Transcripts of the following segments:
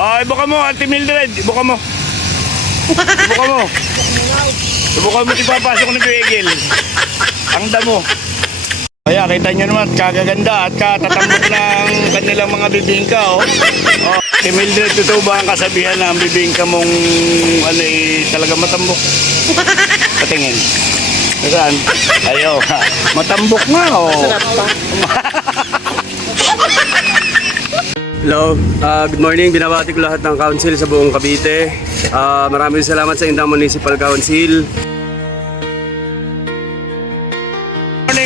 Ay, buka mo, Ate Mildred. Buka mo. Buka mo. Subukan mo ipapasok ni Kuya ang damo. Kaya kita nyo naman, kagaganda at katatambok ng kanilang mga bibingka. Oh. Ate Mildred, totoo ba ang kasabihan na ang bibingka mong talaga matambok? Patingin. Saan? Ayaw. Matambok nga. Oh. Sarap pa. Hello, good morning. Binabati ko lahat ng council sa buong Cavite. Maraming salamat sa Indang Municipal Council.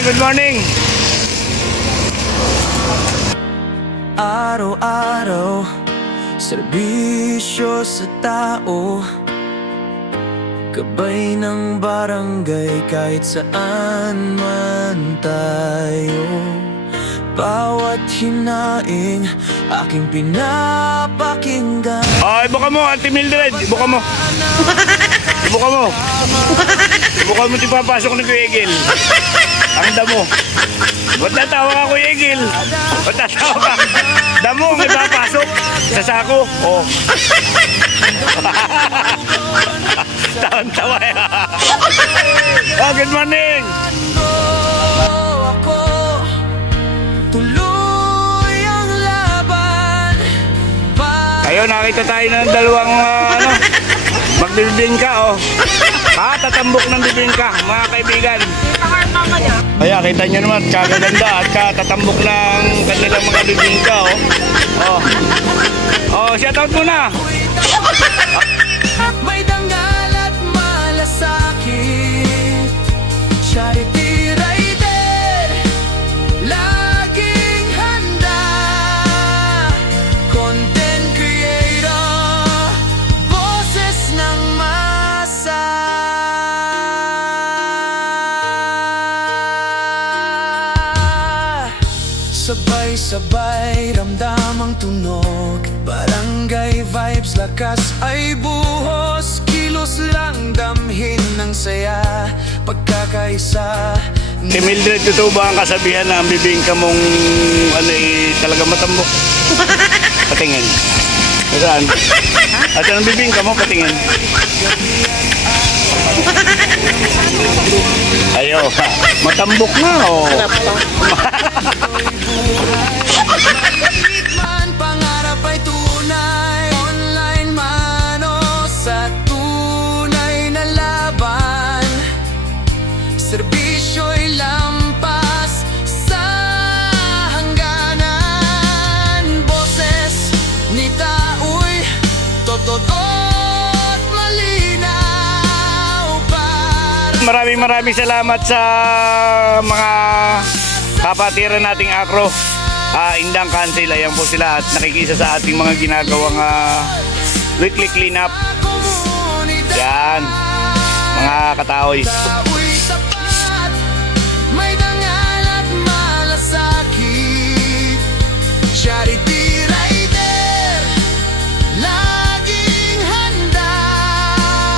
Good morning. Araw-araw, serbisyo sa tao, gabay ng barangay kahit saan man tayo. Bawat hinaing aking pinapakinggan. Ay, buka mo, Ate Mildred. Buka mo. Buka mo. Buka mo ipapasok ni Kuya ang damo. Ba't natawa ka, Kuya Egil? Ba't natawa ka? Damo ang ipapasok sa sako. Oh. Tawan-tawa yan. Oh, good morning. Ako, tuloy ang laban. Ayun, nakita tayo ng dalawang magbibingka, oh. Tatambok ng bibingka, mga kaibigan. Kaya kita nyo naman, kagaganda at katatambok ng kanilang mga bibingka, oh. Oh, shoutout muna. May dangal at malasakit, charity rider, laging handa, content creator, boses ng masa. Sabay-sabay ramdam ang tunog, barangay vibes, lakas ay buhos, kilos lang damhin ng saya, pagkakaisa. Si Mildred, totoo ba ang kasabihan na ang bibingka mong talaga matambok? Patingin. Saan? At ang bibingka mo, patingin. Ayaw. Matambok nga, oh. Sarap pa. Man, pangarap ay tunay, online man o sa tunay na laban, serbisyo'y lampas sa hangganan, boses ni tao'y tototo't malinaw para. Maraming salamat sa mga kapatiran nating Acro. Indang Council, ayan po sila at nakikisa sa ating mga ginagawang weekly cleanup. Yan, mga kataoy. Tao'y tapat, may dangal at malasakit, charity rider, laging handa.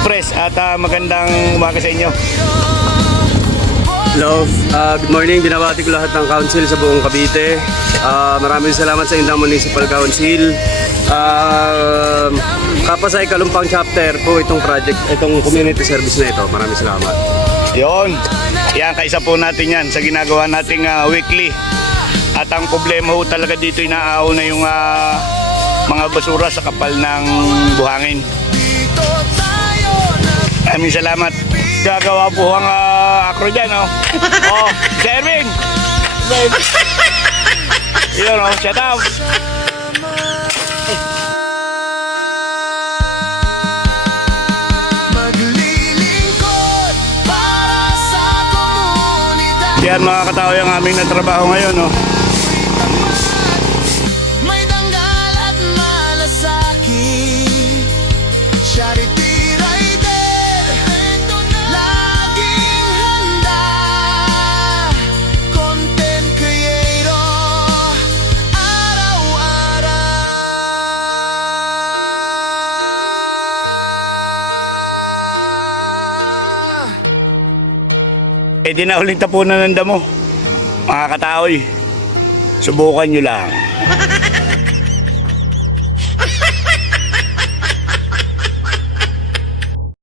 Press at magandang umaga sa inyo. Hello, good morning. Binabati ko lahat ng council sa buong Cavite. Maraming salamat sa Indang Municipal Council. Kapasay Kalumpang Chapter po itong project, itong community service na ito. Maraming salamat. Yon, yan, kaisa po natin yan sa ginagawa nating weekly. At ang problema ho talaga dito, inaaw na yung mga basura sa kapal ng buhangin. Maraming salamat. Gagawa po ang Acro dyan, oh. Oh, si Erwin. Yun, oh, shout out. Maglilingkod para sa komunidad. Yan mga katao yung aming natrabaho ngayon, oh. May dangal at malasakit, charity rider, laging handa, content creator, araw-araw. Di na ulit tapunan ng damo. Mga kataoy, subukan nyo lang.